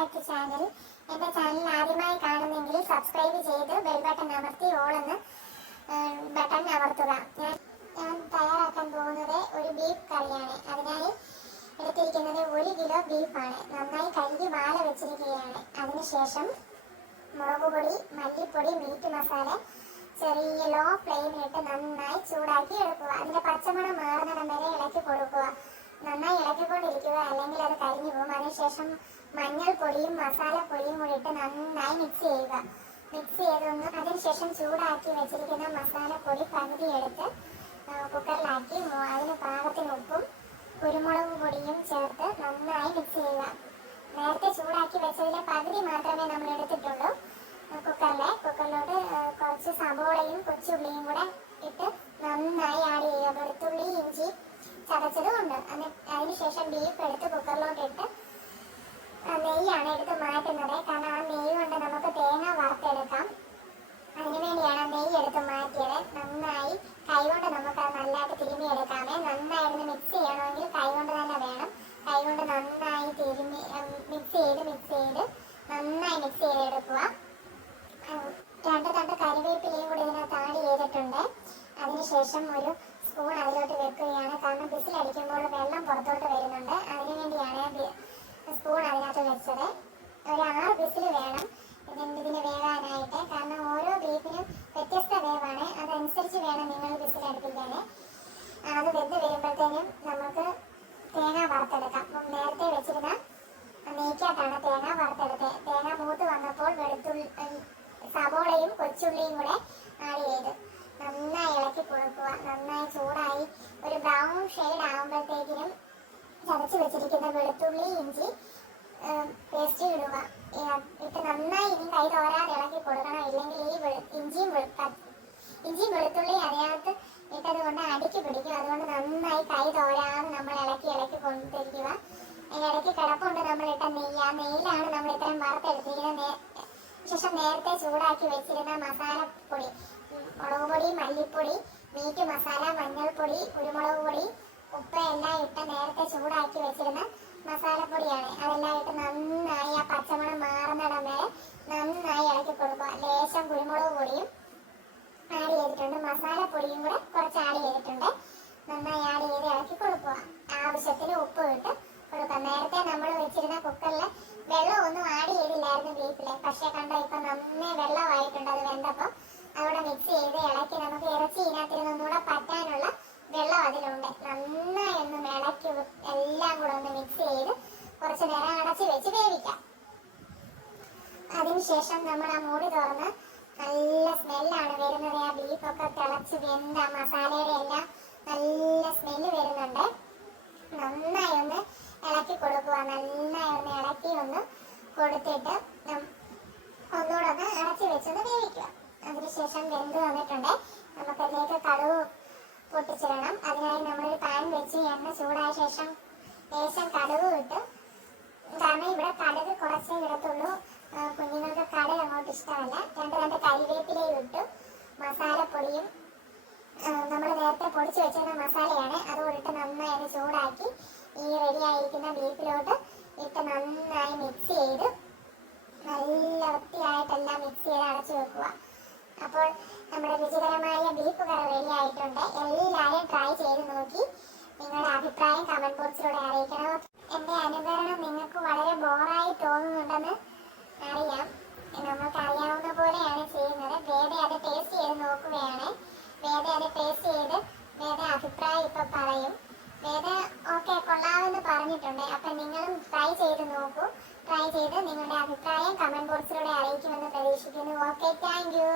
Back to channel. എൻ്റെ channel ആദ്യമായി കാണുന്നെങ്കിൽ സബ്സ്ക്രൈബ് ചെയ്ത് ബെൽ ബട്ടൺ അമർത്തി ഓൾ എന്ന് ബട്ടൺ അമർത്തുക. ഞാൻ തയ്യാറാക്കാൻ പോകുന്നത് ഒരു ബീഫ് കറിയാണ്. അതിനായി എടുത്തിരിക്കുന്നത് 1 കിലോ ബീഫാണ്. നന്നായി കഴുകി വാല വെച്ചിരിക്കുകയാണ്. അതിനുശേഷം മുളക് പൊടി, മല്ലിപ്പൊടി, മീറ്റ് മസാല ചെറിയ ലോ ഫ്ലെയിമിലിട്ട് നന്നായി ചൂടാക്കി എടുക്കുക. അതിൻ്റെ പച്ചമണം മാറുന്നിടം വരെ ഇളക്കി കൊടുക്കുക. നന്നായി ഇളക്കിക്കൊണ്ടിരിക്കുക, അല്ലെങ്കിൽ അത് കരിഞ്ഞു പോകും. അതിനുശേഷം മഞ്ഞൾപ്പൊടിയും മസാലപ്പൊടിയും കൂടി ഇട്ട് നന്നായി മിക്സ് ചെയ്യുക. മിക്സ് ചെയ്തൊന്ന് അതിനുശേഷം ചൂടാക്കി വെച്ചിരിക്കുന്ന മസാലപ്പൊടി പകുതി എടുത്ത് കുക്കറിലാക്കി അതിന് പാകത്തിന് ഉപ്പും കുരുമുളക് പൊടിയും ചേർത്ത് നന്നായി മിക്സ് ചെയ്യുക. നേരത്തെ ചൂടാക്കി വെച്ചതിലെ പകുതി മാത്രമേ നമ്മൾ എടുത്തിട്ടുള്ളൂ. കുക്കറിലോട്ട് കുറച്ച് സബോളയും കൊച്ചുള്ളിയും കൂടെ ഇട്ട് നന്നായി ആഡ് ചെയ്യുക. വെളുത്തുള്ളി, ഇഞ്ചി ചതച്ചതും ഉണ്ട്. അതിനുശേഷം ബീഫ് എടുത്ത് കുക്കറിലോട്ട് ഇട്ട് നെയ്യാണ് എടുത്ത് മാറ്റുന്നത്. കാരണം ആ നെയ്യ് കൊണ്ട് നമുക്ക് തേങ്ങ വറുത്തെടുക്കാം. അതിനുവേണ്ടിയാണ് നെയ്യ് എടുത്ത് മാറ്റിയത്. നന്നായി കൈകൊണ്ട് നമുക്ക് അത് നല്ലതായിട്ട് തിരുമ്മിയെടുക്കാമേ. നന്നായിരുന്നു മിക്സ് ചെയ്യണമെങ്കിൽ കൈകൊണ്ട് തന്നെ വേണം. കൈകൊണ്ട് നന്നായി തിരുമ്മി മിക്സ് ചെയ്ത് നന്നായി മിക്സ് ചെയ്തെടുക്കുക. 2 തണ്ട് കരിവേപ്പിലയും കൂടി ഇതിനകത്ത് ആഡ് ചെയ്തിട്ടുണ്ട്. അതിനുശേഷം ഒരു സ്പൂൺ അതിലോട്ട് വെക്കുകയാണ്. കാരണം വിസിലടിക്കുമ്പോൾ വെള്ളം പുറത്തോട്ട് വരുന്നുണ്ട്. അതിനുവേണ്ടിയാണ് സ്പൂൺ അതിനകത്ത് വെച്ചത്. ഒരു 6 വിസിൽ വേണം ഇതിന് വേകാനായിട്ട്. കാരണം ഓരോ ബീഫിനും വ്യത്യസ്ത വേവാണ്. അതനുസരിച്ച് വേണം നിങ്ങൾ വിസിലടുപ്പിക്കാൻ. അത് വെന്ത് വരുമ്പോഴത്തേനും നമുക്ക് തേങ്ങ വറുത്തെടുക്കാം. നേരത്തെ വെച്ചിരുന്ന നെയ്ക്കകത്താണ് തേങ്ങ വറുത്തെടുത്തത്. തേങ്ങ മൂത്ത് വന്നപ്പോൾ വെളുത്തുള്ളി, സബോളയും കൊച്ചുള്ളിയും കൂടെ ആഡ് ചെയ്ത് നന്നായി ഇളക്കി കൊടുക്കുക. നന്നായി ചൂടായി ഒരു ബ്രൗൺ ഷെയ്ഡ് ആകുമ്പോഴത്തേക്കിനും ചതച്ച് വെച്ചിരിക്കുന്ന വെളുത്തുള്ളി, ഇഞ്ചി പേസ്റ്റ് ഇടുക. ഇട്ട് നന്നായി ഇനി കൈ തോരാതെ ഇളക്കി കൊടുക്കണം. ഇല്ലെങ്കിൽ ഈ ഇഞ്ചിയും വെളുത്തുള്ളി അതിനകത്ത് ഇട്ടത് കൊണ്ട് അടിക്ക് പിടിക്കും. അതുകൊണ്ട് നന്നായി കൈ തോരാതെ നമ്മൾ ഇളക്കി കൊണ്ടിരിക്കുക. ഇടയ്ക്ക് കിടപ്പുണ്ട് നമ്മൾ ഇട്ട നെയ്യ്. ആ നെയ്യിലാണ് നമ്മൾ ഇത്രയും വറുത്തെടുത്തിരിക്കുന്നത്. ശേഷം നേരത്തെ ചൂടാക്കി വെച്ചിരുന്ന മസാലപ്പൊടി, മുളക് പൊടി, മല്ലിപ്പൊടി, മീറ്റ് മസാല, മഞ്ഞൾപ്പൊടി, കുരുമുളക് പൊടി, ഉപ്പ് എല്ലാം ഇട്ട് നേരത്തെ ചൂടാക്കി വെച്ചിരുന്ന മസാലപ്പൊടിയാണ്. അതെല്ലാം ഇട്ട് നന്നായി ആ പച്ചമണം മാറുന്നിടം വരെ നന്നായി ഇളക്കി കൊടുക്കുക. ലേശം കുരുമുളക് പൊടിയും ആഡ് ചെയ്തിട്ടുണ്ട്. മസാലപ്പൊടിയും കൂടെ കുറച്ച് ആഡ് ചെയ്തിട്ടുണ്ട്. നന്നായി ആഡ് ചെയ്ത് ഇളക്കി കൊടുക്കുക. ആവശ്യത്തിന് ഉപ്പ് ഇട്ട് കൊടുക്കുക. നേരത്തെ നമ്മൾ വെച്ചിരുന്ന കുക്കറിൽ വെള്ളം ഒന്നും ആഡ് ചെയ്തില്ലായിരുന്നു ബീഫില്. പക്ഷെ കണ്ടോ ഇപ്പൊ നന്നായി വെള്ളമായിട്ടുണ്ട്. അത് വെന്തപ്പോൾ അതോടെ മിക്സ് ചെയ്ത് ഇളക്കി നമുക്ക് ഇറച്ചി ഇതിനകത്തിരുന്നൊന്നുകൂടെ പറ്റാനുള്ള വെള്ളം അതിലുണ്ട്. നന്നായി ഒന്ന് ഇളക്കി എല്ലാം കൂടെ ഒന്ന് മിക്സ് ചെയ്ത് കുറച്ച് നേരം അടച്ച് വെച്ച് വേവിക്കാം. അതിനുശേഷം നമ്മൾ ആ മൂടി തുറന്ന് നല്ല സ്മെല്ലാണ് വരുന്നത്. ആ ബീഫൊക്കെ തിളച്ച് വെന്ത മസാലയുടെ എല്ലാം നല്ല സ്മെല്ല് വരുന്നുണ്ട്. നന്നായി ഒന്ന് ഇളക്കി കൊടുക്കുക. നന്നായി ഒന്ന് ഇളക്കി ഒന്ന് കൊടുത്തിട്ട് ഒന്നുകൂടെ ഒന്ന് അടച്ച് വെച്ചൊന്ന് വേവിക്കുക. അതിനുശേഷം വെന്ത് വന്നിട്ടുണ്ട്. നമുക്കതിലേക്ക് കടുക് പൊട്ടിച്ചിടണം. അതിനായി നമ്മളൊരു പാൻ വെച്ച് എണ്ണ ചൂടായ ശേഷം ലേശം കടുക് ഇട്ട്, കാരണം ഇവിടെ കടുക് കുറച്ചേ ഇടത്തുള്ളൂ. കുഞ്ഞുങ്ങൾക്ക് കടുക് അങ്ങോട്ട് ഇഷ്ടമല്ല. 2 കരിവേപ്പിലയും ഇട്ടു. മസാലപ്പൊടിയും നമ്മൾ നേരത്തെ പൊടിച്ച് വെച്ചിരുന്ന മസാലയാണ്. അതുകൊണ്ടിട്ട് നന്നായി അത് ചൂടാക്കി ഈ റെഡിയായിരിക്കുന്ന ബീഫിലോട്ട് ഇട്ട് നന്നായി മിക്സ് ചെയ്ത് നല്ല വൃത്തിയായിട്ടെല്ലാം മിക്സ് ചെയ്ത് അടച്ചു വെക്കുക. അപ്പോൾ നമ്മുടെ രുചികരമായ ബീഫ് കറി റെഡി ആയിട്ടുണ്ട്. എല്ലാവരും ട്രൈ ചെയ്ത് നോക്കി നിങ്ങളുടെ അഭിപ്രായം കമന്റ് ബോക്സിലൂടെ അറിയിക്കണം. എൻ്റെ അനുകരണം നിങ്ങൾക്ക് വളരെ ബോറായി തോന്നുന്നുണ്ടെന്ന് അറിയാം. നമുക്ക് അറിയാവുന്ന പോലെയാണ് ചെയ്യുന്നത്. വേദ അത് ടേസ്റ്റ് ചെയ്ത് നോക്കുകയാണ്. വേദ അത് ടേസ്റ്റ് ചെയ്ത് വേദ അഭിപ്രായം ഇപ്പം പറയും. വേദ ഓക്കെ കൊള്ളാമെന്ന് പറഞ്ഞിട്ടുണ്ട്. അപ്പം നിങ്ങളും ട്രൈ ചെയ്ത് നോക്കൂ. ട്രൈ ചെയ്ത് നിങ്ങളുടെ അഭിപ്രായം കമന്റ് ബോക്സിലൂടെ അറിയിക്കുമെന്ന് പ്രതീക്ഷിക്കുന്നു. Okay, thank you.